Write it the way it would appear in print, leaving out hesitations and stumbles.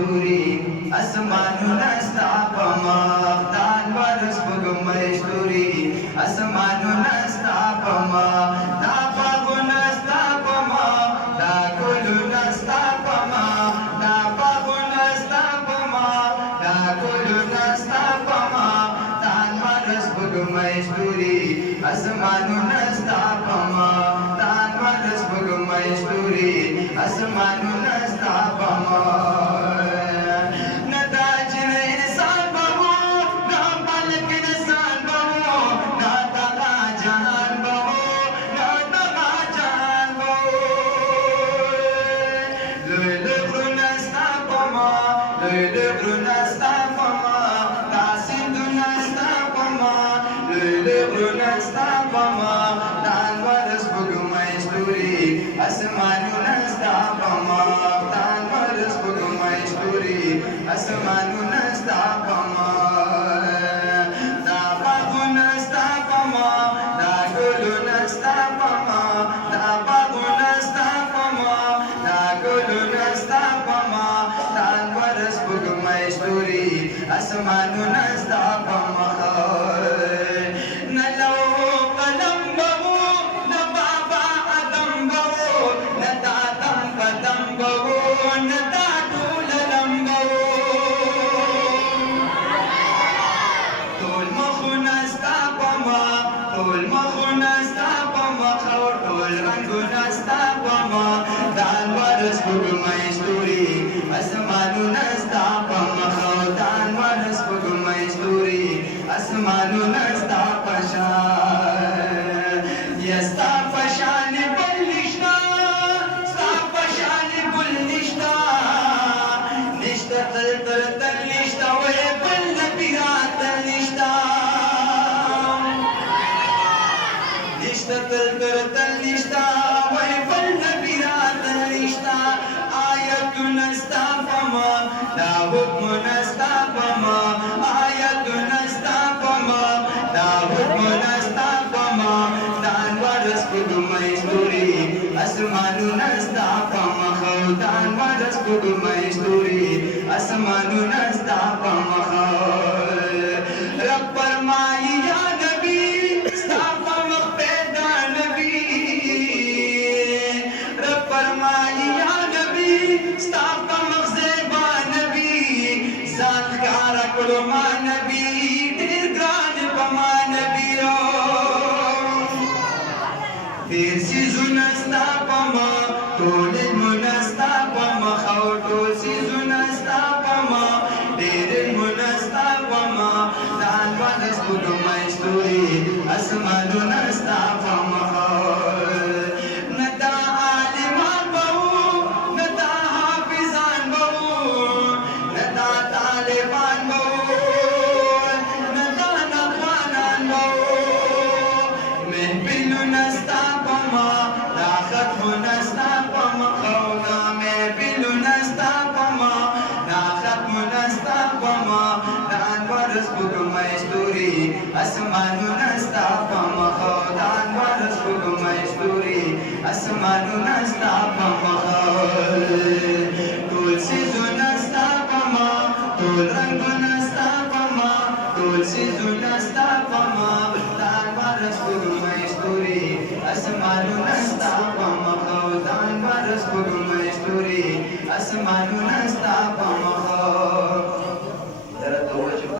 ستوري اسمانونه ستا په مخدان ورس سپوږمۍ ستوري اسمانونه ستا په مخ دا باغونه ستا په مخ دا ګلونه ستا په مخ دا باغونه ستا په مخ دا ګلونه ستا په مخ دان ورس سپوږمۍ ستوري اسمانونه ستا په مخ دان ورس سپوږمۍ ستوري اسمانونه ستا په مخ اسمانونه ستا په مخ دان ورس سپوږمۍ ستوري اسمانونه ستا په مخ دا باغونه ستا په مخ دا ګلونه ستا په مخ دا باغونه ستا په مخ دا ګلونه ستا په مخ دان ورس سپوږمۍ ستوري اسمانونه ستا په مخ سپوږمۍ ستوري اسمانونه ستا په مخ دان ورس سپوږمۍ ستوري اسمانونه ستا په شان یا ستا په شان بل نشته ستا په شان بل نشته نشته تل نشته وې بل نبي راته نشته نشته تل نشته وې بل نبي راته نشته آیتونه ستا په مخ دا حکمونه ستا په مخ آیتونه ستا په مخ دا حکمونه ستا په مخ دان ورس سپوږمۍ ستوري اسمانونه ستا په مخ دان ورس سپوږمۍ ستوري اسمانونه ستا په مخ رب فرمایي یا نبی ستا په مخ پیدا نبی رب فرمایي یا نبی ستا په مخ زیبا نبی ځان ښکاره کړو ما نبی ډېر ګران په ما نبی ډېر څیزونه ستا په مخ ټول علمونه ستا په مخ او ټول څیزونه ستا په مخ ډېر علمونه ستا په مخ دان ورس سپوږمۍ ستوري اسمانونه ستا په مخ اسمانونه ستا په مخ دان ورس سپوږمۍ ستوري اسمانونه ستا په مخ ټول څیزونه ستا په مخ ټول رنګونه ستا په مخ ټول څیزونه